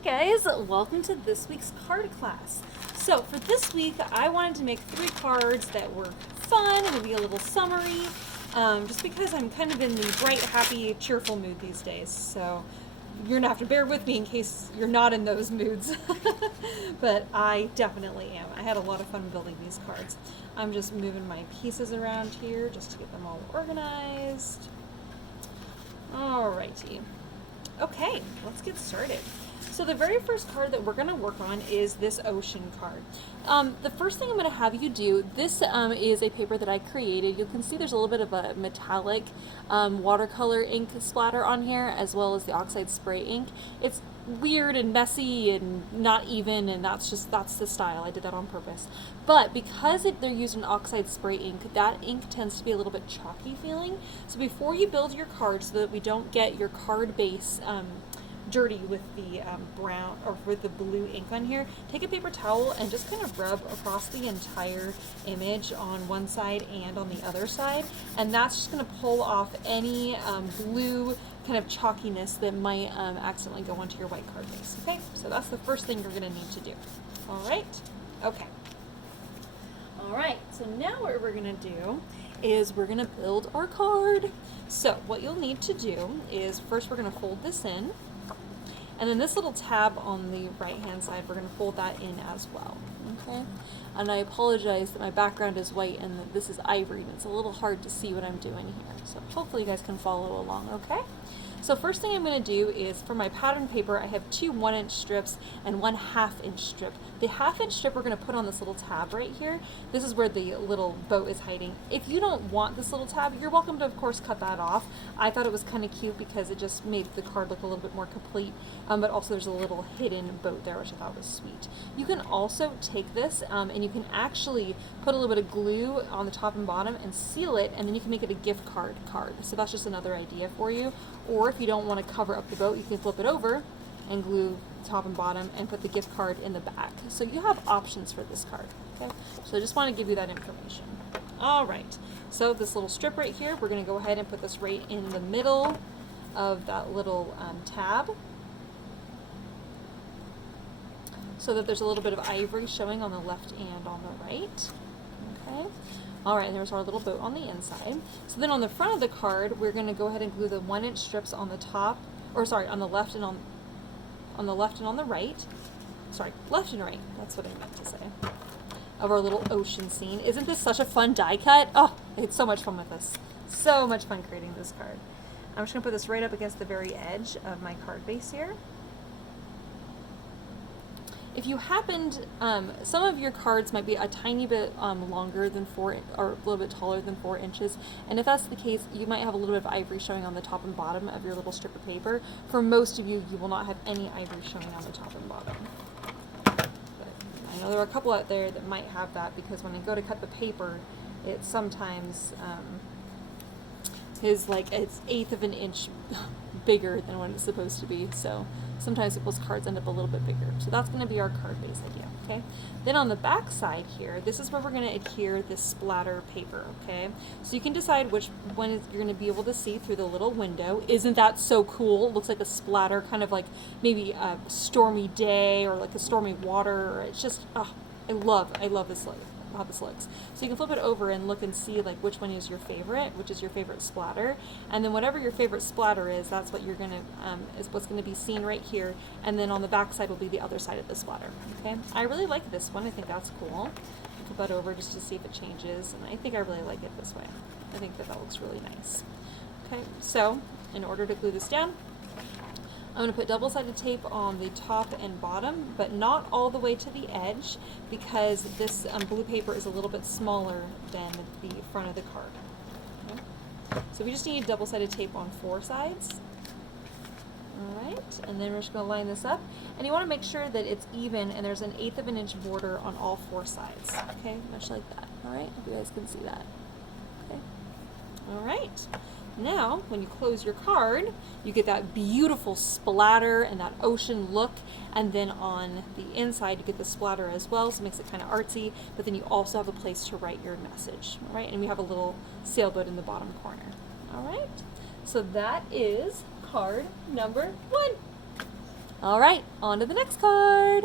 Hi guys, welcome to this week's card class. So for this week, I wanted to make 3 cards that were fun and maybe a little summery, just because I'm kind of in the bright, happy, cheerful mood these days. So you're gonna have to bear with me in case you're not in those moods. But I definitely am. I had a lot of fun building these cards. I'm just moving my pieces around here just to get them all organized. Alrighty. Okay, let's get started. So the very first card that we're going to work on is this ocean card. The first thing I'm going to have you do, this is a paper that I created. You can see there's a little bit of a metallic watercolor ink splatter on here, as well as the oxide spray ink. It's weird and messy and not even, and that's the style. I did that on purpose. But because they're using oxide spray ink, that ink tends to be a little bit chalky feeling. So before you build your card, so that we don't get your card base dirty with the brown or with the blue ink on here, take a paper towel and just kind of rub across the entire image on one side and on the other side, and that's just going to pull off any blue kind of chalkiness that might accidentally go onto your white card base. Okay, so that's the first thing you're going to need to do. All right, okay. All right, so now what we're going to do is we're going to build our card. So what you'll need to do is first we're going to fold this in. And then this little tab on the right-hand side, we're going to fold that in as well, okay? And I apologize that my background is white and that this is ivory, and it's a little hard to see what I'm doing here. So hopefully you guys can follow along, okay? So first thing I'm going to do is, for my pattern paper, I have 2 1-inch strips and 1 1/2-inch strip. The 1/2-inch strip we're going to put on this little tab right here. This is where the little boat is hiding. If you don't want this little tab, you're welcome to, of course, cut that off. I thought it was kind of cute because it just made the card look a little bit more complete, but also there's a little hidden boat there, which I thought was sweet. You can also take this and you can actually put a little bit of glue on the top and bottom and seal it, and then you can make it a gift card. So that's just another idea for you. Or if you don't want to cover up the boat, you can flip it over and glue top and bottom and put the gift card in the back. So you have options for this card, okay? So I just want to give you that information. All right, so this little strip right here, we're going to go ahead and put this right in the middle of that little tab, so that there's a little bit of ivory showing on the left and on the right, okay? All right, and there's our little boat on the inside. So then on the front of the card, we're going to go ahead and glue the 1-inch strips on the top, or sorry, on the left and on the left and on the right. Sorry, left and right. That's what I meant to say. Of our little ocean scene. Isn't this such a fun die cut? Oh, I had so much fun with this. So much fun creating this card. I'm just going to put this right up against the very edge of my card base here. If you happened, some of your cards might be a tiny bit longer than 4, or a little bit taller than 4 inches, and if that's the case, you might have a little bit of ivory showing on the top and bottom of your little strip of paper. For most of you, you will not have any ivory showing on the top and bottom. But I know there are a couple out there that might have that, because when I go to cut the paper, it sometimes is like it's 1/8 of an inch bigger than what it's supposed to be. So sometimes people's cards end up a little bit bigger. So that's going to be our card base idea, okay? Then on the back side here, this is where we're going to adhere this splatter paper, okay? So you can decide which one you're going to be able to see through the little window. Isn't that so cool? It looks like a splatter, kind of like maybe a stormy day or like a stormy water. It's just, oh, I love this look. How this looks. So you can flip it over and look and see like which one is your favorite, which is your favorite splatter, and then whatever your favorite splatter is, that's what you're gonna is what's gonna be seen right here, and then on the back side will be the other side of the splatter. Okay, I really like this one. I think that's cool. Flip that over just to see if it changes, and I think I really like it this way. I think that looks really nice. Okay, so in order to glue this down, I'm going to put double-sided tape on the top and bottom, but not all the way to the edge, because this blue paper is a little bit smaller than the front of the card. Okay. So we just need double-sided tape on 4 sides. All right, and then we're just going to line this up, and you want to make sure that it's even and there's an 1/8 of an inch border on all 4 sides. Okay, much like that. All right, hope you guys can see that. Okay. All right. Now, when you close your card, you get that beautiful splatter and that ocean look, and then on the inside you get the splatter as well, so it makes it kind of artsy, but then you also have a place to write your message, all right? And we have a little sailboat in the bottom corner, all right? So that is card number 1. All right, on to the next card.